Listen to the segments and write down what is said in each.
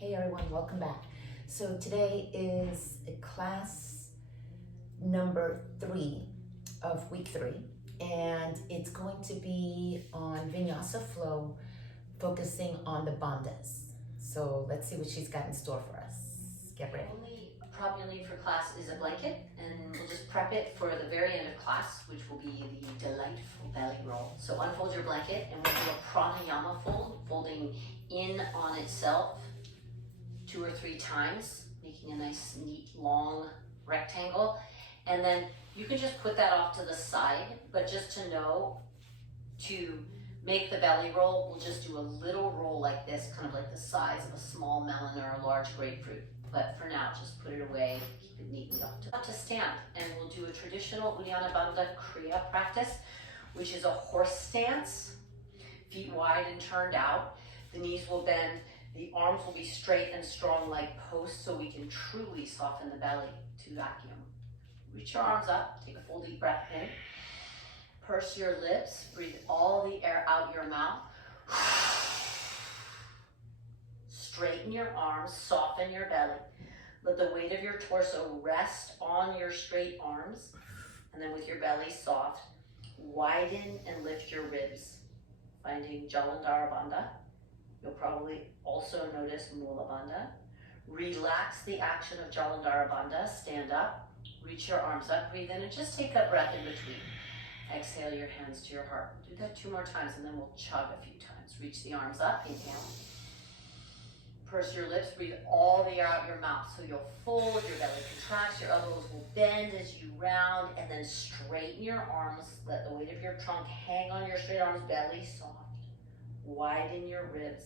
Hey everyone, welcome back. So today is class number 3 of week 3, and it's going to be on Vinyasa Flow, focusing on the bandhas. So let's see what she's got in store for us. Get ready. The only prop you'll need for class is a blanket, and we'll just prep it for the very end of class, which will be the delightful belly roll. So unfold your blanket, and we'll do a pranayama fold, folding in on itself 2 or 3 times, making a nice, neat, long rectangle. And then you can just put that off to the side, but just to know, to make the belly roll, we'll just do a little roll like this, kind of like the size of a small melon or a large grapefruit. But for now, just put it away, keep it neatly off to stand. And we'll do a traditional Uddiyana Bandha Kriya practice, which is a horse stance, feet wide and turned out. The knees will bend, the arms will be straight and strong like posts, so we can truly soften the belly to vacuum. Reach your arms up, take a full deep breath in. Purse your lips, breathe all the air out your mouth. Straighten your arms, soften your belly. Let the weight of your torso rest on your straight arms, and then with your belly soft, widen and lift your ribs, finding Jalandhara Bandha. You'll probably also notice Mula Bandha. Relax the action of Jalandhara Bandha. Stand up, reach your arms up, breathe in, and just take a breath in between. Exhale your hands to your heart. Do that 2 more times, and then we'll chug a few times. Reach the arms up, inhale. Purse your lips, breathe all the air out your mouth. So you'll fold, your belly contracts, your elbows will bend as you round, and then straighten your arms. Let the weight of your trunk hang on your straight arms, belly soft. Widen your ribs,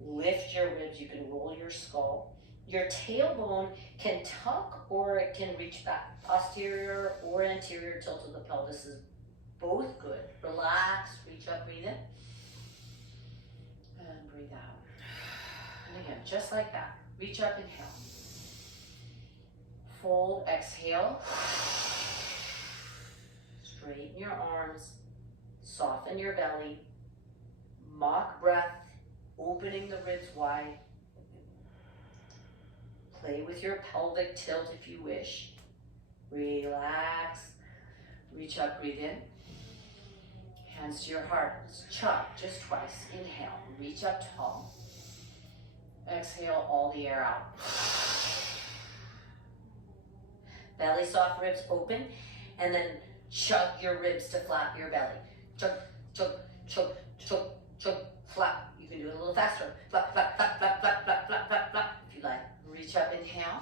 lift your ribs, you can roll your skull. Your tailbone can tuck or it can reach back. Posterior or anterior tilt of the pelvis is both good. Relax, reach up, breathe in, and breathe out. And again, just like that, reach up, inhale. Fold, exhale. Straighten your arms, soften your belly. Mock breath, opening the ribs wide. Play with your pelvic tilt if you wish. Relax. Reach up, breathe in. Hands to your heart. Chug just twice. Inhale, reach up tall. Exhale all the air out. Belly soft, ribs open, and then chug your ribs to flap your belly. Chug, chug, chug, chug. Chug, flap. You can do it a little faster. Flap, flap, flap, flap, flap, flap, flap, flap, flap. If you like. Reach up, inhale.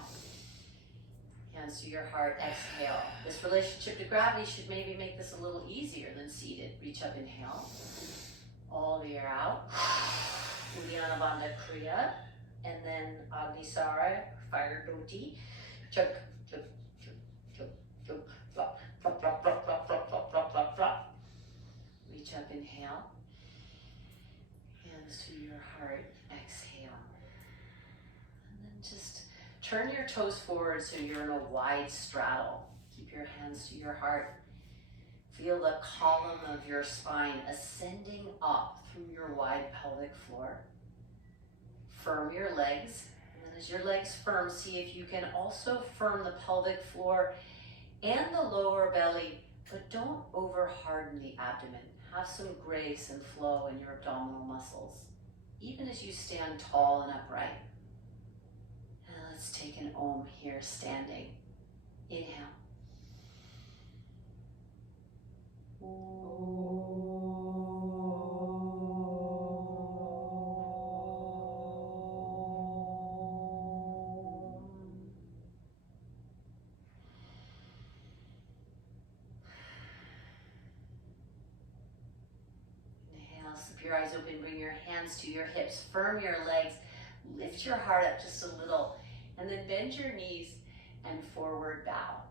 Hands to your heart, exhale. This relationship to gravity should maybe make this a little easier than seated. Reach up, inhale. All the air out. Uddiyana Bandha Kriya. And then Agnisara, fire dhoti. Chug, chug, chug, chug, chug. Flap, flap, flap, flap, flap, flap, flap, flap, flap, flap. Reach up, inhale. Hands to your heart, exhale. And then just turn your toes forward so you're in a wide straddle. Keep your hands to your heart. Feel the column of your spine ascending up through your wide pelvic floor. Firm your legs. And then as your legs firm, see if you can also firm the pelvic floor and the lower belly, but don't over harden the abdomen. Have some grace and flow in your abdominal muscles, even as you stand tall and upright. And let's take an Om here, standing. Inhale. Keep your eyes open, bring your hands to your hips, firm your legs, lift your heart up just a little, and then bend your knees and forward bow.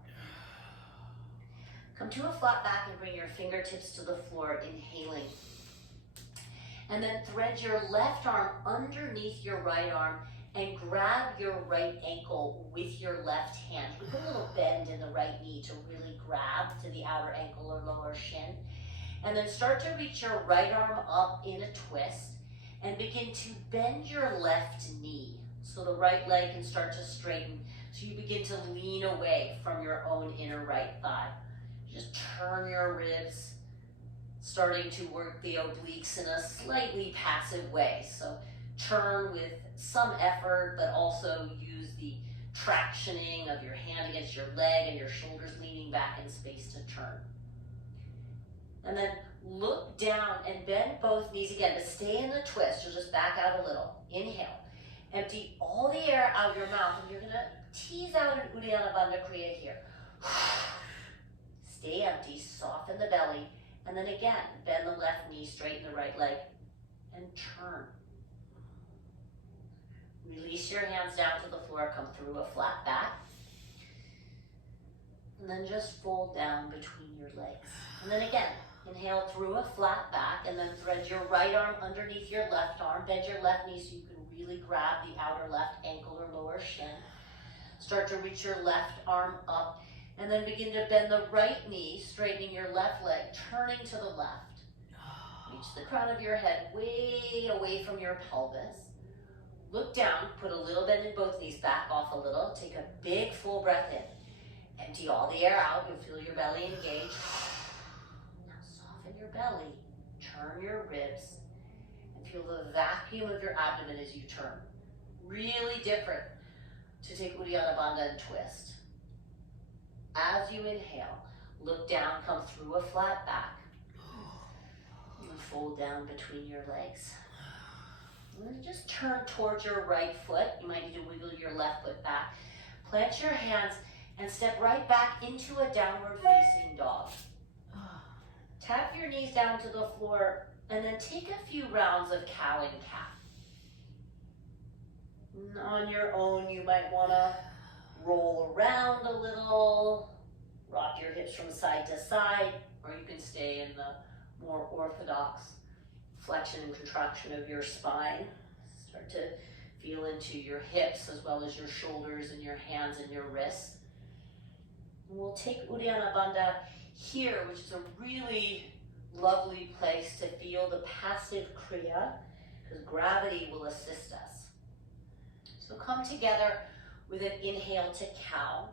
Come to a flat back and bring your fingertips to the floor, inhaling. And then thread your left arm underneath your right arm and grab your right ankle with your left hand. You put a little bend in the right knee to really grab to the outer ankle or lower shin. And then start to reach your right arm up in a twist and begin to bend your left knee. So the right leg can start to straighten. So you begin to lean away from your own inner right thigh. Just turn your ribs, starting to work the obliques in a slightly passive way. So turn with some effort, but also use the tractioning of your hand against your leg and your shoulders leaning back in space to turn. And then look down and bend both knees again, but stay in the twist. You'll just back out a little. Inhale. Empty all the air out of your mouth, and you're gonna tease out an Uddiyana Bandha Kriya here. Stay empty, soften the belly, and then again, bend the left knee, straighten the right leg, and turn. Release your hands down to the floor, come through a flat back, and then just fold down between your legs. And then again, inhale through a flat back, and then thread your right arm underneath your left arm, bend your left knee so you can really grab the outer left ankle or lower shin. Start to reach your left arm up, and then begin to bend the right knee, straightening your left leg, turning to the left. Reach the crown of your head way away from your pelvis. Look down, put a little bend in both knees, back off a little, take a big full breath in. Empty all the air out, you'll feel your belly engage. Now soften your belly, turn your ribs, and feel the vacuum of your abdomen as you turn. Really different to take Uddiyana Bandha and twist. As you inhale, look down, come through a flat back, and fold down between your legs. And then just turn towards your right foot. You might need to wiggle your left foot back. Plant your hands and step right back into a downward facing dog. Tap your knees down to the floor, and then take a few rounds of cow and cat. On your own, you might want to roll around a little, rock your hips from side to side, or you can stay in the more orthodox flexion and contraction of your spine. Start to feel into your hips as well as your shoulders and your hands and your wrists. And we'll take Uddiyana Bandha here, which is a really lovely place to feel the passive kriya, because gravity will assist us. So come together with an inhale to cow.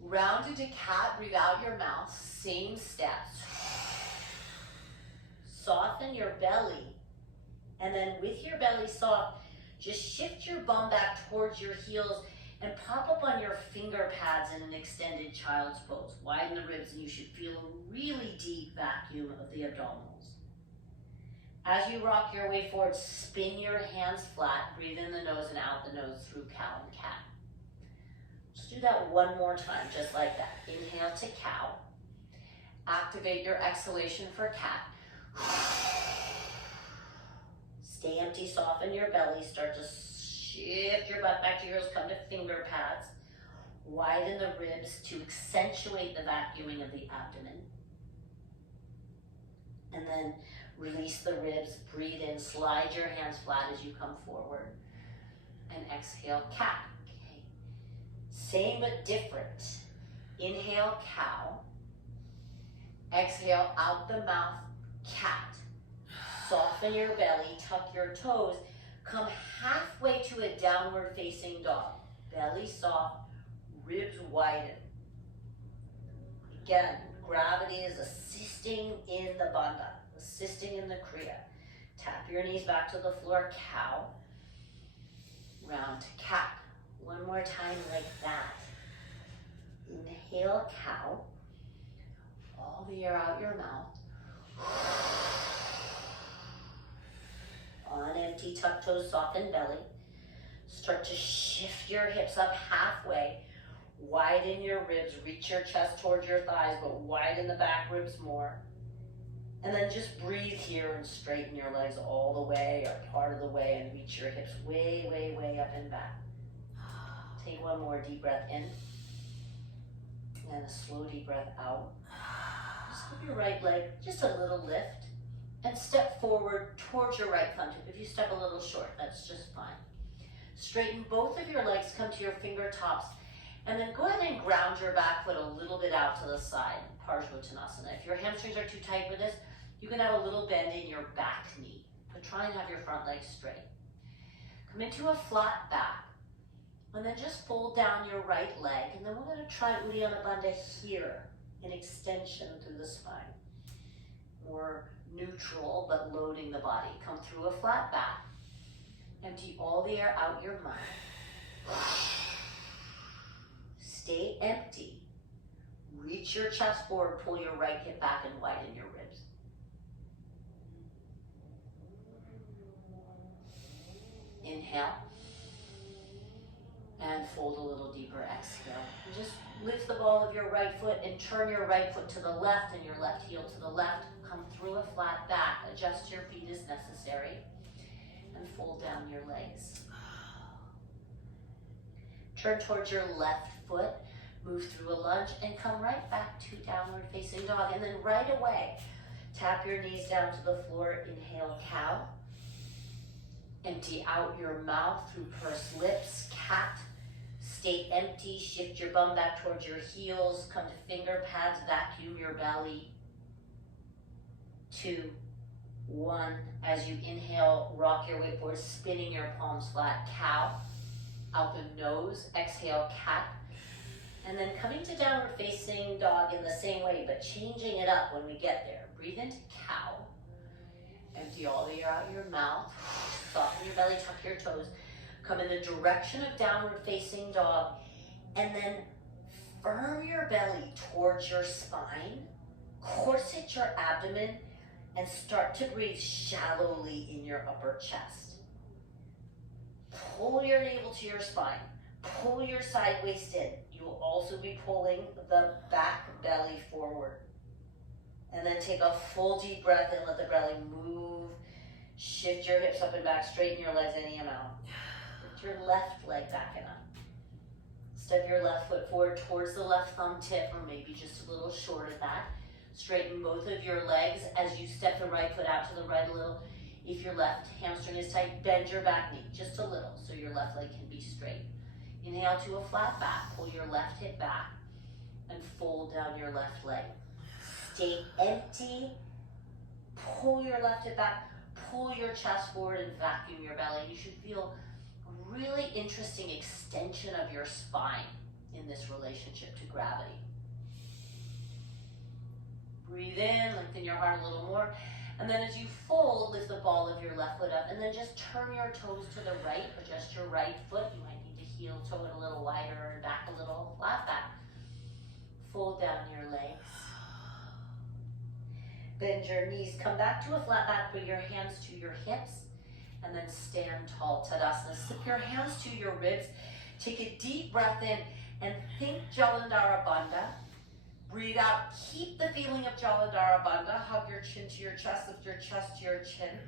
Round into cat, breathe out your mouth, same steps. Soften your belly, and then with your belly soft, just shift your bum back towards your heels and pop up on your finger pads in an extended child's pose. Widen the ribs, and you should feel a really deep vacuum of the abdominals. As you rock your way forward, spin your hands flat, breathe in the nose and out the nose through cow and cat. Just do that one more time, just like that. Inhale to cow. Activate your exhalation for cat. Stay empty, soften your belly, start to shift your butt back to your heels, come to finger pads. Widen the ribs to accentuate the vacuuming of the abdomen. And then release the ribs, breathe in, slide your hands flat as you come forward. And exhale, cat. Okay. Same but different. Inhale, cow. Exhale, out the mouth, cat. Soften your belly, tuck your toes. Come halfway to a downward facing dog. Belly soft, ribs widen. Again, gravity is assisting in the bandha, assisting in the kriya. Tap your knees back to the floor, cow. Round to cat. One more time like that. Inhale, cow. All the air out your mouth. On empty, tuck toes, soften belly. Start to shift your hips up halfway. Widen your ribs, reach your chest towards your thighs, but widen the back ribs more. And then just breathe here and straighten your legs all the way or part of the way and reach your hips way, way, way up and back. Take one more deep breath in. And a slow deep breath out. Just give your right leg just a little lift and step forward towards your right thumb tip. If you step a little short, that's just fine. Straighten both of your legs, come to your fingertips, and then go ahead and ground your back foot a little bit out to the side, Parsvottanasana. If your hamstrings are too tight with this, you can have a little bend in your back knee, but try and have your front leg straight. Come into a flat back. And then just fold down your right leg. And then we're going to try Uddiyana Bandha here, in extension through the spine. More neutral, but loading the body. Come through a flat back. Empty all the air out your mouth. Stay empty. Reach your chest forward, pull your right hip back and widen your ribs. Inhale. And fold a little deeper, exhale. And just lift the ball of your right foot and turn your right foot to the left and your left heel to the left. Come through a flat back, adjust your feet as necessary, and fold down your legs. Turn towards your left foot, move through a lunge, and come right back to downward facing dog. And then right away, tap your knees down to the floor, inhale, cow. Empty out your mouth through pursed lips, cat. Stay empty, shift your bum back towards your heels, come to finger pads, vacuum your belly. 2, 1. As you inhale, rock your weight forward, spinning your palms flat, cow. Out the nose, exhale, cat. And then coming to downward facing dog in the same way, but changing it up when we get there. Breathe into cow. Empty all the air out your mouth. Soften your belly, tuck your toes. Come in the direction of downward facing dog. And then firm your belly towards your spine. Corset your abdomen. And start to breathe shallowly in your upper chest. Pull your navel to your spine. Pull your side waist in. You will also be pulling the back belly forward. And then take a full deep breath in. Let the belly move. Shift your hips up and back. Straighten your legs any amount. Lift your left leg back and up. Step your left foot forward towards the left thumb tip, or maybe just a little short of that. Straighten both of your legs as you step the right foot out to the right a little. If your left hamstring is tight, bend your back knee just a little so your left leg can be straight. Inhale to a flat back. Pull your left hip back and fold down your left leg. Stay empty. Pull your left hip back. Pull your chest forward and vacuum your belly. You should feel a really interesting extension of your spine in this relationship to gravity. Breathe in, lengthen your heart a little more. And then as you fold, lift the ball of your left foot up and then just turn your toes to the right. Adjust your right foot. You might need to heel toe it a little wider and back a little, flat back. Fold down your legs. Bend your knees. Come back to a flat back. Bring your hands to your hips. And then stand tall, Tadasana. Slip your hands to your ribs. Take a deep breath in and think Jalandhara Bandha. Breathe out. Keep the feeling of Jalandhara Bandha. Hug your chin to your chest. Lift your chest to your chin.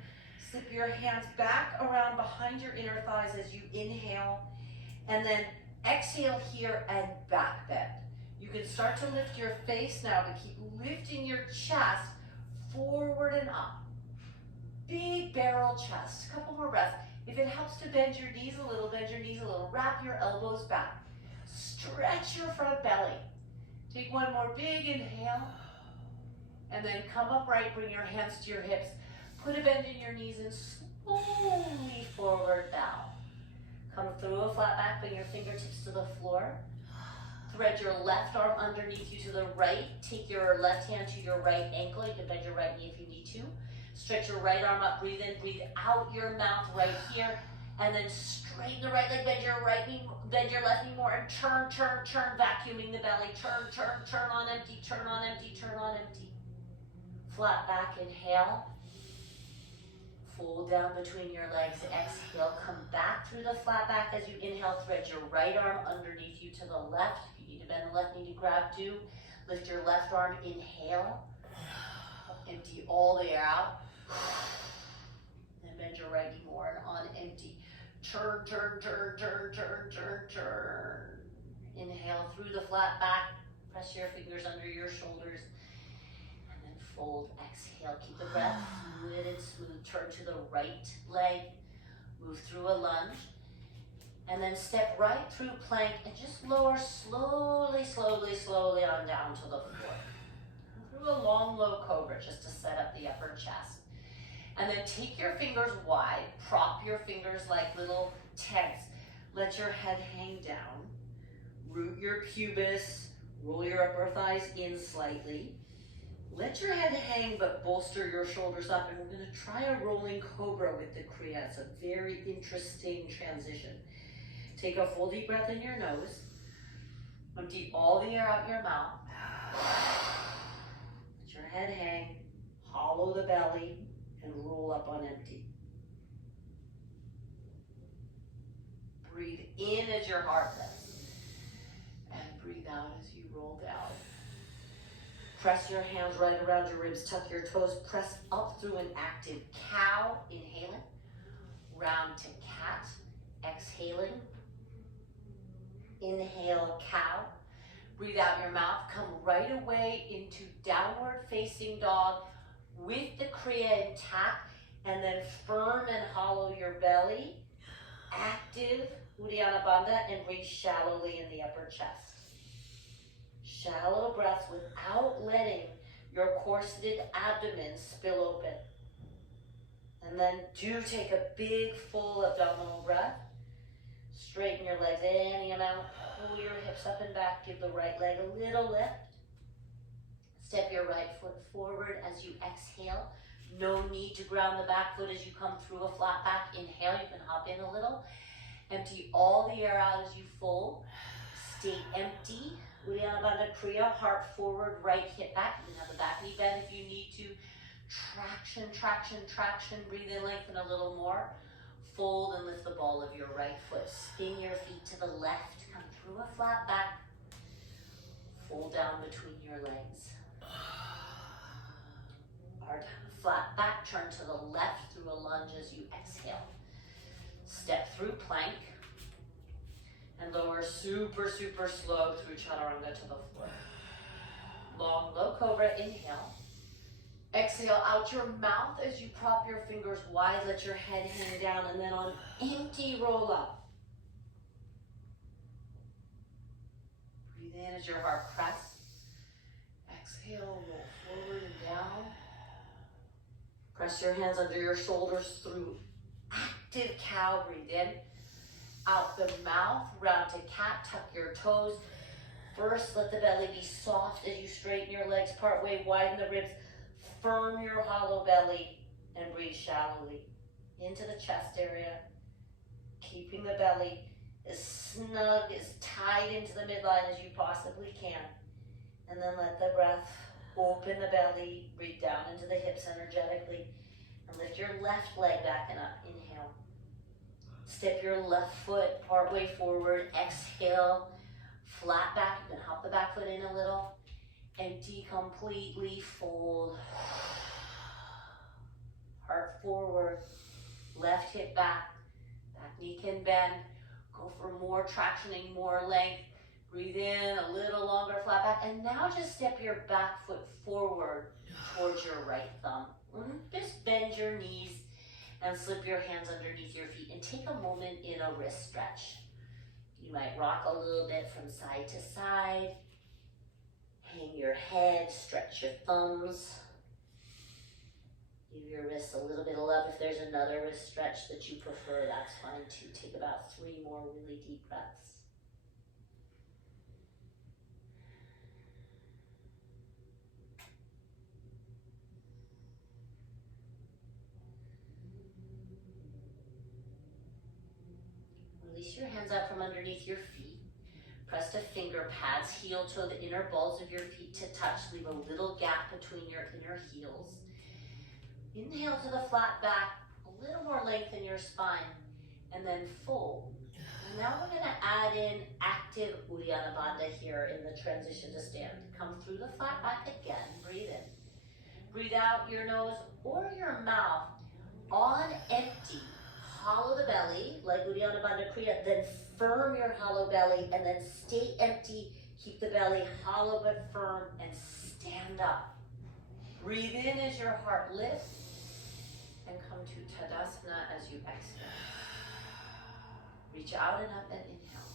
Slip your hands back around behind your inner thighs as you inhale. And then exhale here and back bend. You can start to lift your face now, but keep lifting your chest forward and up. Big barrel chest. A couple more breaths. If it helps to bend your knees a little, bend your knees a little. Wrap your elbows back. Stretch your front belly. Take one more big inhale. And then come upright. Bring your hands to your hips. Put a bend in your knees and slowly forward bow. Come through a flat back. Bring your fingertips to the floor. Thread your left arm underneath you to the right. Take your left hand to your right ankle. You can bend your right knee if you need to. Stretch your right arm up. Breathe in. Breathe out your mouth right here. And then straighten the right leg. Bend your right knee. Bend your left knee more. And turn, turn, turn. Vacuuming the belly. Turn, turn, turn on empty. Turn on empty. Turn on empty. Flat back. Inhale. Fold down between your legs. Exhale. Come back through the flat back as you inhale. Thread your right arm underneath you to the left. If you need to bend the left knee to grab two. Lift your left arm. Inhale. Empty all the air out. And bend your right knee more and on empty. Turn, turn, turn, turn, turn, turn, turn. Inhale through the flat back. Press your fingers under your shoulders. And then fold, exhale. Keep the breath fluid and smooth. Turn to the right leg. Move through a lunge. And then step right through plank and just lower slowly, slowly, slowly on down to the floor. Through a long, low cobra just to set up the upper chest. And then take your fingers wide, prop your fingers like little tents. Let your head hang down, root your pubis, roll your upper thighs in slightly. Let your head hang but bolster your shoulders up, and we're gonna try a rolling cobra with the Kriya. It's a very interesting transition. Take a full deep breath in your nose. Empty all the air out your mouth. Let your head hang, hollow the belly, and roll up on empty. Breathe in as your heart lifts, and breathe out as you roll down. Press your hands right around your ribs, tuck your toes, press up through an active cow, inhaling, round to cat, exhaling. Inhale, cow. Breathe out your mouth, come right away into downward facing dog with the Kriya intact, and then firm and hollow your belly. Active Uddiyana Bandha, and breathe shallowly in the upper chest. Shallow breaths without letting your corseted abdomen spill open. And then do take a big full abdominal breath. Straighten your legs any amount. Pull your hips up and back. Give the right leg a little lift. Step your right foot forward as you exhale. No need to ground the back foot as you come through a flat back. Inhale, you can hop in a little. Empty all the air out as you fold. Stay empty. Uddiyana Bandha Kriya, heart forward, right hip back. You can have the back knee bend if you need to. Traction, traction, traction. Breathe in, lengthen a little more. Fold and lift the ball of your right foot. Spin your feet to the left. Come through a flat back. Fold down between your legs. Our flat back, turn to the left through a lunge as you exhale. Step through plank. And lower super, super slow through chaturanga to the floor. Long, low cobra, inhale. Exhale out your mouth as you prop your fingers wide, let your head hang down, and then on empty, roll up. Breathe in as your heart crests. Exhale, roll forward and down. Press your hands under your shoulders through active cow, breathe in. Out the mouth, round to cat, tuck your toes. First, let the belly be soft as you straighten your legs partway, widen the ribs. Firm your hollow belly and breathe shallowly into the chest area, keeping the belly as snug, as tied into the midline as you possibly can. And then let the breath open the belly, breathe down into the hips energetically, and lift your left leg back and up. Inhale. Step your left foot partway forward. Exhale, flat back. You can hop the back foot in a little. Empty completely, fold. Heart forward, left hip back, back knee can bend. Go for more tractioning, more length. Breathe in, a little longer flat back. And now just step your back foot forward towards your right thumb. Just bend your knees and slip your hands underneath your feet and take a moment in a wrist stretch. You might rock a little bit from side to side. Hang your head, stretch your thumbs. Give your wrists a little bit of love. If there's another wrist stretch that you prefer, that's fine too. Take about 3 more really deep breaths. Release your hands out from underneath your feet. Press to finger pads, heel toe the inner balls of your feet to touch. Leave a little gap between your inner heels. Inhale to the flat back, a little more length in your spine, and then fold. And now we're gonna add in active Uddiyana Bandha here in the transition to stand. Come through the flat back again, breathe in. Breathe out your nose or your mouth on empty. Hollow the belly, like Uddiyana Bandha Kriya, then firm your hollow belly, and then stay empty. Keep the belly hollow but firm, and stand up. Breathe in as your heart lifts, and come to Dandasana as you exhale. Reach out and up and inhale.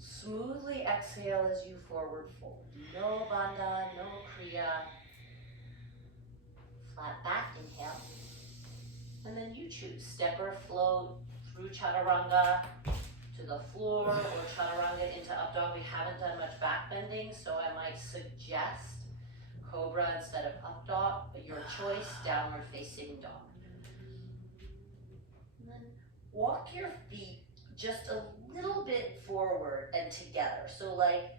Smoothly exhale as you forward fold. No bandha, no kriya. flat back, inhale. And then you choose, step or float through chaturanga to the floor or chaturanga into up dog. We haven't done much back bending, so I might suggest cobra instead of up dog, but your choice, downward facing dog. And then walk your feet just a little bit forward and together. So like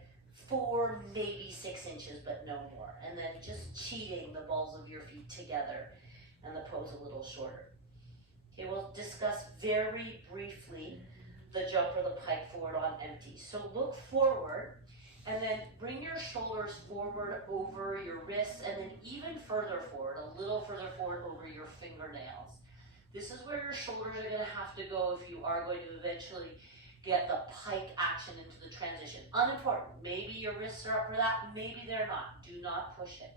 4, maybe 6 inches, but no more. And then just cheating the balls of your feet together and the pose a little shorter. Okay, we'll discuss very briefly the jump or the pike forward on empty. So look forward and then bring your shoulders forward over your wrists and then even further forward, a little further forward over your fingernails. This is where your shoulders are going to have to go if you are going to eventually get the pike action into the transition. Unimportant. Maybe your wrists are up for that, maybe they're not. Do not push it.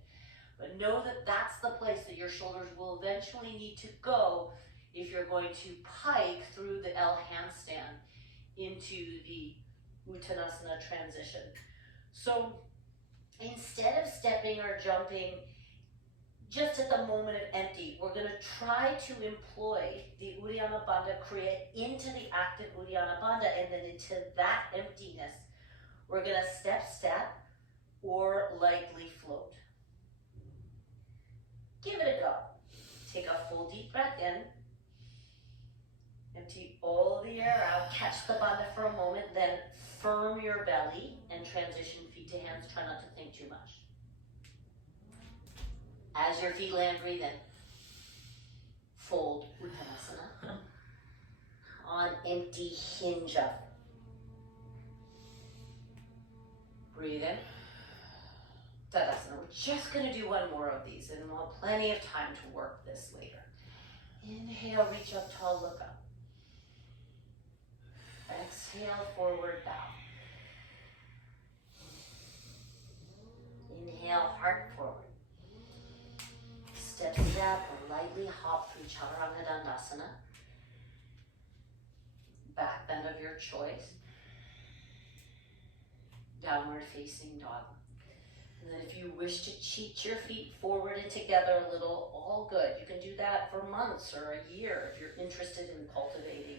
But know that that's the place that your shoulders will eventually need to go if you're going to pike through the L handstand into the Uttanasana transition. So instead of stepping or jumping just at the moment of empty, we're going to try to employ the Uddiyana Bandha Kriya into the active Uddiyana Bandha, and then into that emptiness, we're going to step or lightly float. Give it a go. Take a full deep breath in. Empty all the air out. Catch the bandha for a moment, then firm your belly and transition feet to hands. Try not to think too much. As your feet land, breathe in. Fold Uttanasana. On empty, hinge up. Breathe in. Dandasana. We're just going to do one more of these, and we'll have plenty of time to work this later. Inhale, reach up tall, look up. Exhale, forward bow. Inhale, heart forward. Step or lightly hop through Chaturanga Dandasana. Back bend of your choice. Downward facing dog. And then if you wish to cheat your feet forward and together a little, all good. You can do that for months or a year if you're interested in cultivating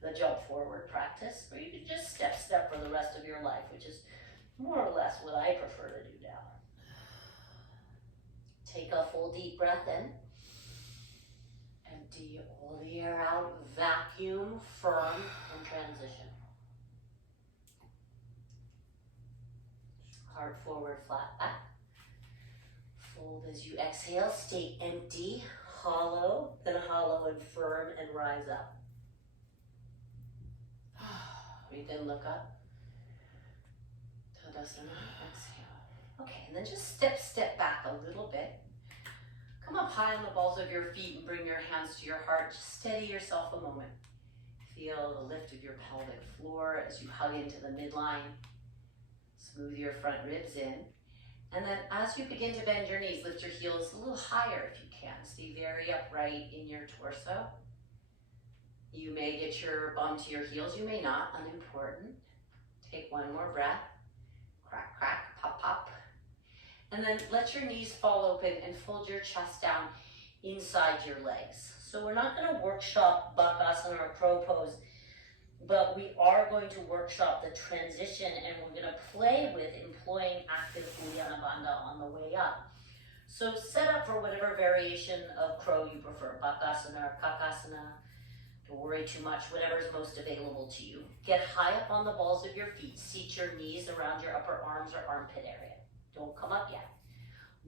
the jump forward practice, or you can just step for the rest of your life, which is more or less what I prefer to do now. Take a full deep breath in. Empty all the air out. Vacuum, firm, and transition. Heart forward, flat back. Fold as you exhale. Stay empty, hollow, then hollow and firm, and rise up. Breathe in, look up. Tadasana, exhale. Okay, and then just step back a little bit. Come up high on the balls of your feet and bring your hands to your heart. Just steady yourself a moment. Feel the lift of your pelvic floor as you hug into the midline. Smooth your front ribs in. And then as you begin to bend your knees, lift your heels a little higher if you can. Stay very upright in your torso. You may get your bum to your heels, you may not, unimportant. Take one more breath. Crack, crack, pop, pop. And then let your knees fall open and fold your chest down inside your legs. So we're not going to workshop Balasana or crow pose, but we are going to workshop the transition, and we're going to play with employing active Uddiyana Bandha on the way up. So set up for whatever variation of crow you prefer, Balasana or Kakasana. Don't worry too much, whatever is most available to you. Get high up on the balls of your feet. Seat your knees around your upper arms or armpit area. Don't come up yet.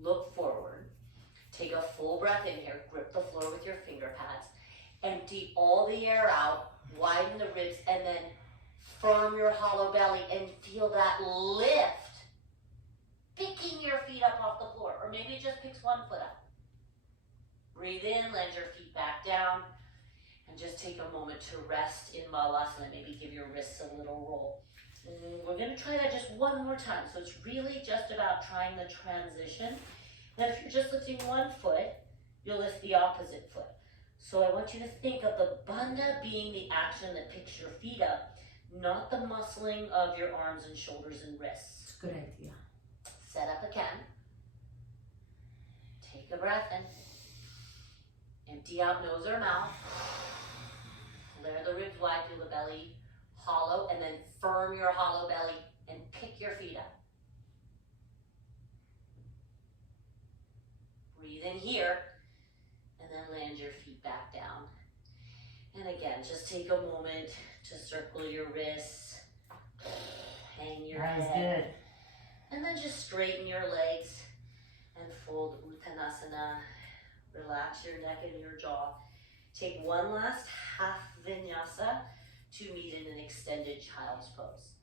Look forward. Take a full breath in here. Grip the floor with your finger pads. Empty all the air out. Widen the ribs and then firm your hollow belly and feel that lift. Picking your feet up off the floor, or maybe it just picks one foot up. Breathe in, land your feet back down. And just take a moment to rest in Balasana. Maybe give your wrists a little roll. And we're going to try that just one more time. So it's really just about trying the transition. And if you're just lifting one foot, you'll lift the opposite foot. So I want you to think of the bandha being the action that picks your feet up, not the muscling of your arms and shoulders and wrists. Good idea. Set up again. Take a breath in. Empty out nose or mouth. Flare the ribs wide, feel the belly hollow, and then firm your hollow belly and pick your feet up. Breathe in here, and then land your feet back down. And again, just take a moment to circle your wrists, hang your head. Good. And then just straighten your legs and fold Uttanasana. Relax your neck and your jaw. Take one last half vinyasa to meet in an extended child's pose.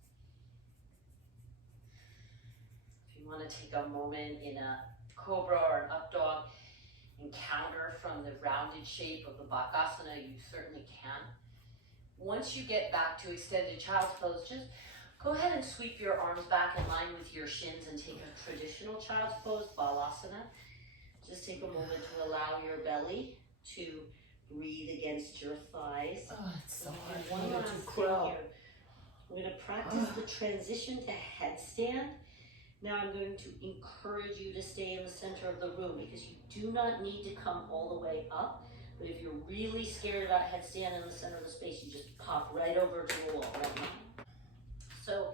If you want to take a moment in a cobra or an up dog and counter from the rounded shape of the Balasana, you certainly can. Once you get back to extended child's pose, just go ahead and sweep your arms back in line with your shins and take a traditional child's pose, Balasana. Just take a moment to allow your belly to breathe against your thighs. Oh, it's so hard. One last thing here. We're going to practice the transition to headstand. Now I'm going to encourage you to stay in the center of the room because you do not need to come all the way up. But if you're really scared about headstand in the center of the space, you just pop right over to the wall right now. So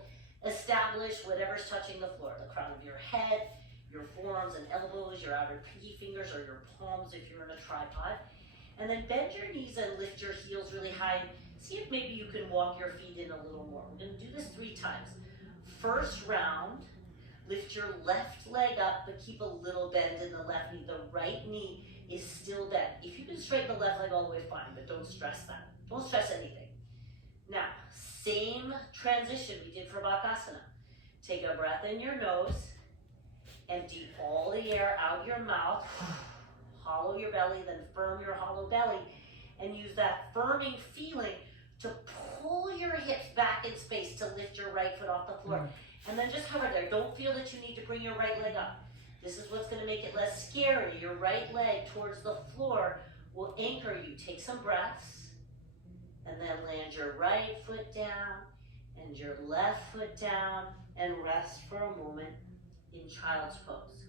establish whatever's touching the floor, the crown of your head, your forearms and elbows, your outer pinky fingers or your palms if you're in a tripod. And then bend your knees and lift your heels really high. See if maybe you can walk your feet in a little more. We're going to do this 3 times. First round, lift your left leg up, but keep a little bend in the left knee. The right knee is still bent. If you can straighten the left leg all the way, fine, but don't stress that. Don't stress anything. Now, same transition we did for Balasana. Take a breath in your nose. Empty all the air out your mouth. Hollow your belly, then firm your hollow belly. And use that firming feeling to pull your hips back in space to lift your right foot off the floor. And then just hover there. Don't feel that you need to bring your right leg up. This is what's going to make it less scary. Your right leg towards the floor will anchor you. Take some breaths. And then land your right foot down and your left foot down and rest for a moment in child's pose.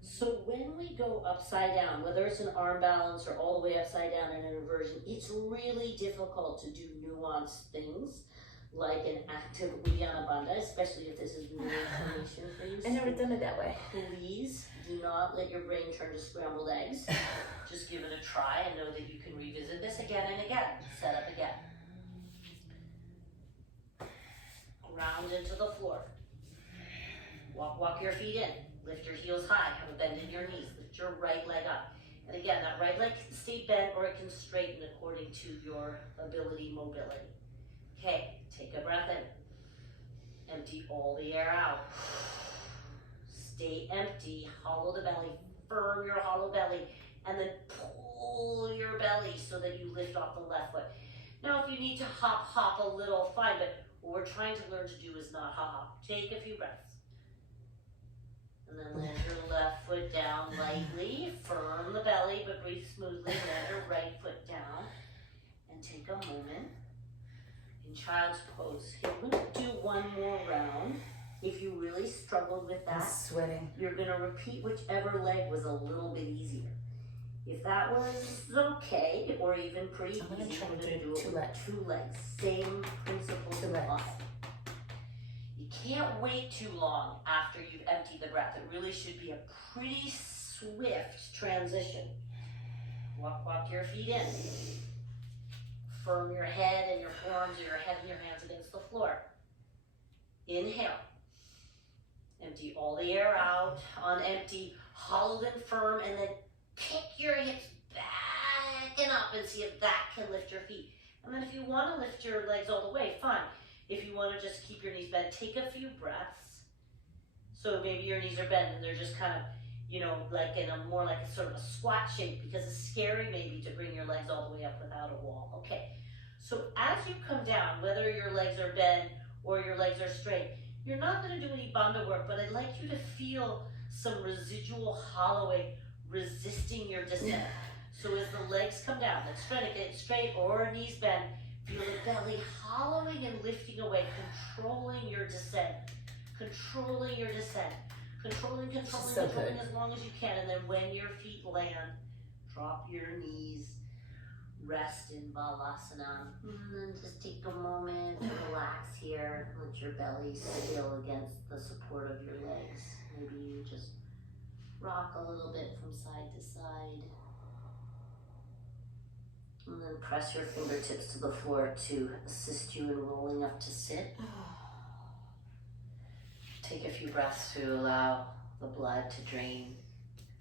So when we go upside down, whether it's an arm balance or all the way upside down in an inversion, it's really difficult to do nuanced things like an active Vinyasa Bandha, especially if this is new information for you. I've never done it that way. Please do not let your brain turn to scrambled eggs. Just give it a try and know that you can revisit this again and again. Set up again. Ground into the floor. Walk your feet in. Lift your heels high. Have a bend in your knees. Lift your right leg up. And again, that right leg can stay bent or it can straighten according to your ability, mobility. Okay, take a breath in. Empty all the air out. Stay empty. Hollow the belly. Firm your hollow belly. And then pull your belly so that you lift off the left foot. Now, if you need to hop a little, fine. But what we're trying to learn to do is not hop. Take a few breaths. And then land your left foot down lightly. Firm the belly, but breathe smoothly. Land your right foot down. And take a moment in child's pose. Okay, we're going to do one more round. If you really struggled with that, I'm sweating. You're going to repeat whichever leg was a little bit easier. If that was okay, or even pretty easy, we're going to do it with 2 legs. Same principle to apply. You can't wait too long after you've emptied the breath. It really should be a pretty swift transition. Walk your feet in. Firm your head and your forearms or your head and your hands against the floor. Inhale. Empty all the air out on empty, hollowed and firm, and then pick your hips back and up and see if that can lift your feet. And then if you want to lift your legs all the way, fine. If you want to just keep your knees bent, take a few breaths. So maybe your knees are bent and they're just kind of, like in a more like a sort of a squat shape because it's scary maybe to bring your legs all the way up without a wall. Okay, so as you come down, whether your legs are bent or your legs are straight, you're not going to do any bandha work, but I'd like you to feel some residual hollowing resisting your descent. So as the legs come down, let's try to get straight or knees bent, feel the belly hollowing and lifting away, controlling your descent. Controlling your descent. Controlling So good. as long as you can. And then when your feet land, drop your knees, rest in Balasana. And then just take a moment to relax here. Let your belly spill against the support of your legs. Maybe you just rock a little bit from side to side. And then press your fingertips to the floor to assist you in rolling up to sit. Take a few breaths to allow the blood to drain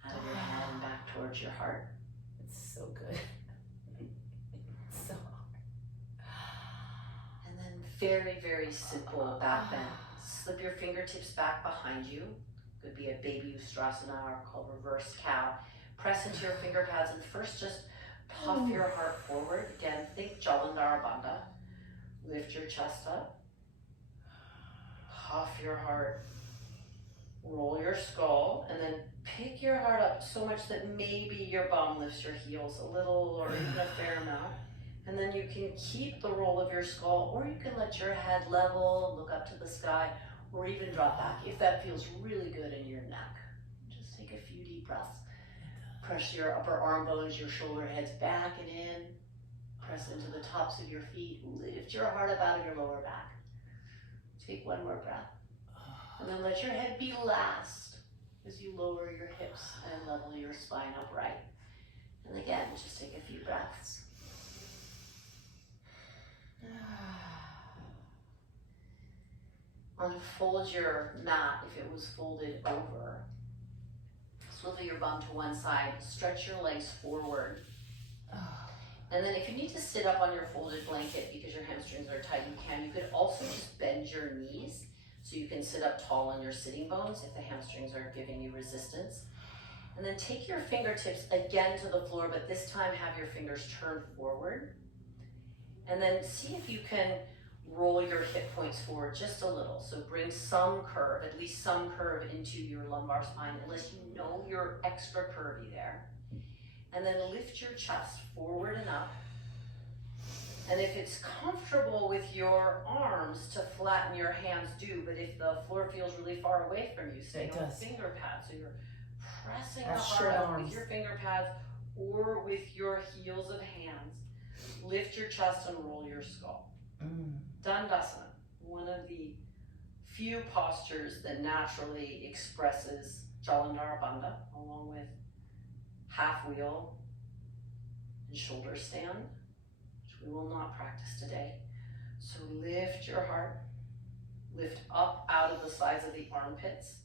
out of your head and back towards your heart. It's so good. So And then very, very simple back bend. Slip your fingertips back behind you. Could be a baby Ustrasana or called reverse cow. Press into your finger pads and first just puff your heart forward. Again, think Bandha. Lift your chest up. Puff your heart. Roll your skull and then pick your heart up so much that maybe your bum lifts your heels a little or even a fair amount. And then you can keep the roll of your skull, or you can let your head level, look up to the sky, or even drop back if that feels really good in your neck. Just take a few deep breaths. Press your upper arm bones, your shoulder heads back and in. Press into the tops of your feet. Lift your heart up out of your lower back. Take one more breath. And then let your head be last as you lower your hips and level your spine upright. And again, just take a few breaths. Unfold your mat if it was folded over. Swivel your bum to one side. Stretch your legs forward. And then if you need to sit up on your folded blanket because your hamstrings are tight, you can. You could also just bend your knees so you can sit up tall on your sitting bones if the hamstrings are giving you resistance. And then take your fingertips again to the floor, but this time have your fingers turned forward. And then see if you can roll your hip points forward just a little. So bring some curve, at least some curve into your lumbar spine, unless you know you're extra curvy there. And then lift your chest forward and up. And if it's comfortable with your arms to flatten your hands, do. But if the floor feels really far away from you, stay on the finger pads. So you're pressing the heart up with your finger pads or with your heels of hands. Lift your chest and roll your skull. Dandasana, one of the few postures that naturally expresses Bandha, along with half wheel and shoulder stand, which we will not practice today. So lift your heart, lift up out of the sides of the armpits,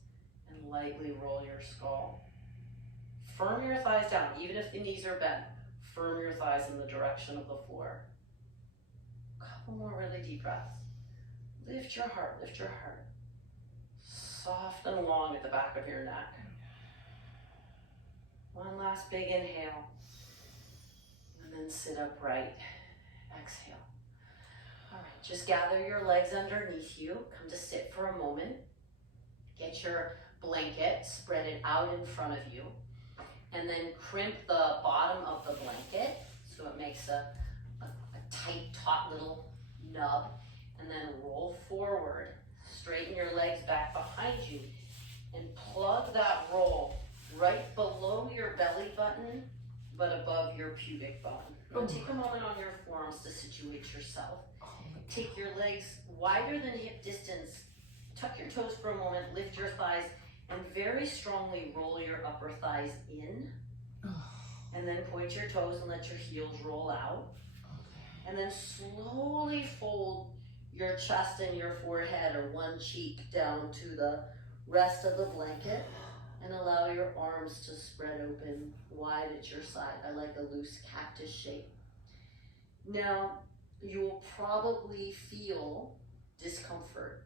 and lightly roll your skull. Firm your thighs down, even if the knees are bent. Firm your thighs in the direction of the floor. A couple more really deep breaths. Lift your heart, lift your heart. Soft and long at the back of your neck. One last big inhale. And then sit upright. Exhale. All right, just gather your legs underneath you. Come to sit for a moment. Get your blanket, spread it out in front of you. And then crimp the bottom of the blanket so it makes a tight, taut little nub. And then roll forward. Straighten your legs back behind you. And plug that roll right below your belly button, but above your pubic bone. Now take a moment on your forearms to situate yourself. Take your legs wider than hip distance. Tuck your toes for a moment, lift your thighs, and very strongly roll your upper thighs in. And then point your toes and let your heels roll out. And then slowly fold your chest and your forehead or one cheek down to the rest of the blanket. And allow your arms to spread open wide at your side. I like a loose cactus shape. Now, you will probably feel discomfort.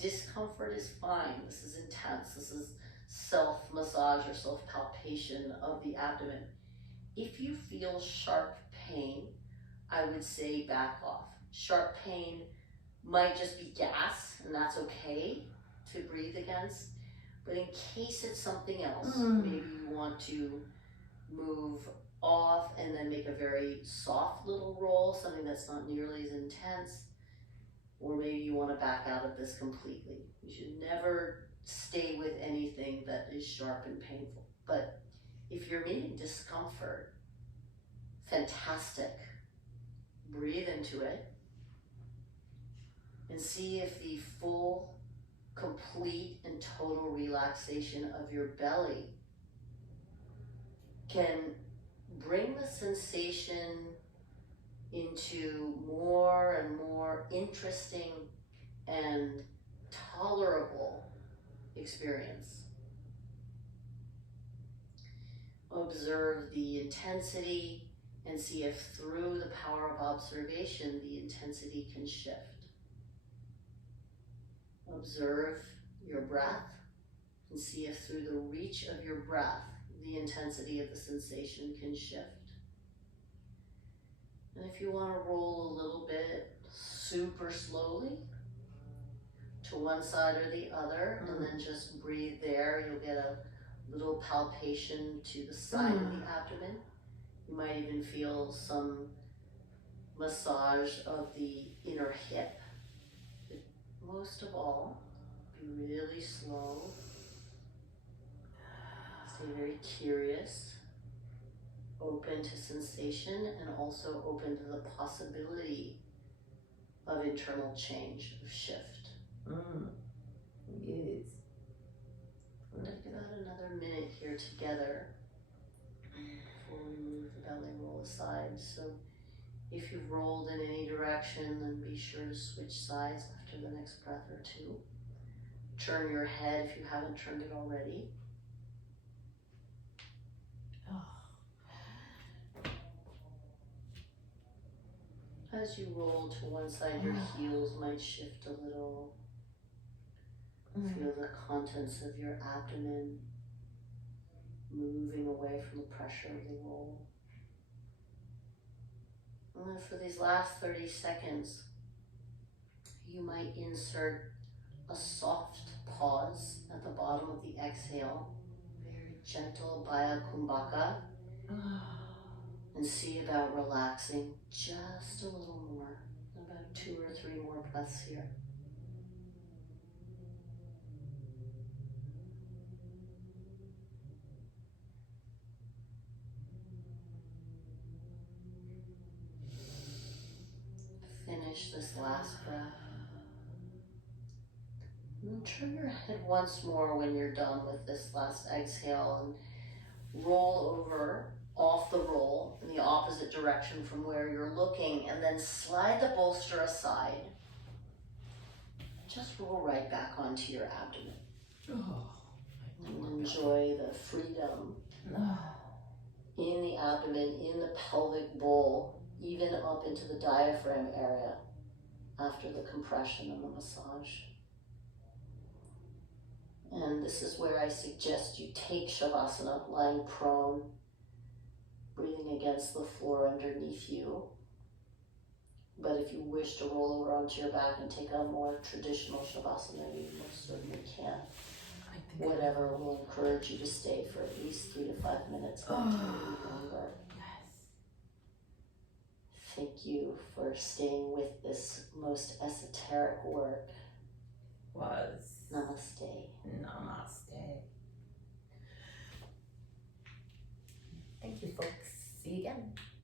Discomfort is fine. This is intense. This is self-massage or self-palpation of the abdomen. If you feel sharp pain, I would say back off. Sharp pain might just be gas, and that's okay to breathe against. But in case it's something else, maybe you want to move off and then make a very soft little roll, something that's not nearly as intense. or maybe you want to back out of this completely. You should never stay with anything that is sharp and painful. But if you're meeting discomfort, fantastic. Breathe into it and see if the full, complete, and total relaxation of your belly can bring the sensation into more and more interesting and tolerable experience. Observe the intensity and see if through the power of observation the intensity can shift. Observe your breath and see if through the reach of your breath the intensity of the sensation can shift. And if you want to roll a little bit super slowly to one side or the other, and then just breathe there, you'll get a little palpation to the side of the abdomen. You might even feel some massage of the inner hip. But most of all, be really slow. Stay very curious, open to sensation, and also open to the possibility of internal change, of shift. Yes. Take about another minute here together before we move the belly roll aside. So if you've rolled in any direction, then be sure to switch sides after the next breath or two. Turn your head if you haven't turned it already. As you roll to one side, your heels might shift a little. Feel the contents of your abdomen moving away from the pressure of the roll. And then for these last 30 seconds, you might insert a soft pause at the bottom of the exhale, very gentle Baya Kumbhaka, and see about relaxing just a little more, about 2 or 3 more breaths here. Finish this last breath. And then turn your head once more when you're done with this last exhale and roll over off the roll in the opposite direction from where you're looking, and then slide the bolster aside. Just roll right back onto your abdomen. And enjoy the freedom in the abdomen, in the pelvic bowl, even up into the diaphragm area after the compression and the massage. And this is where I suggest you take Shavasana, lying prone, breathing against the floor underneath you. But if you wish to roll over onto your back and take a more traditional Shavasana, you most certainly can. Whatever will encourage you to stay for at least 3 to 5 minutes, maybe longer. Thank you for staying with this most esoteric work. Namaste. Namaste. Thank you, folks. See you again.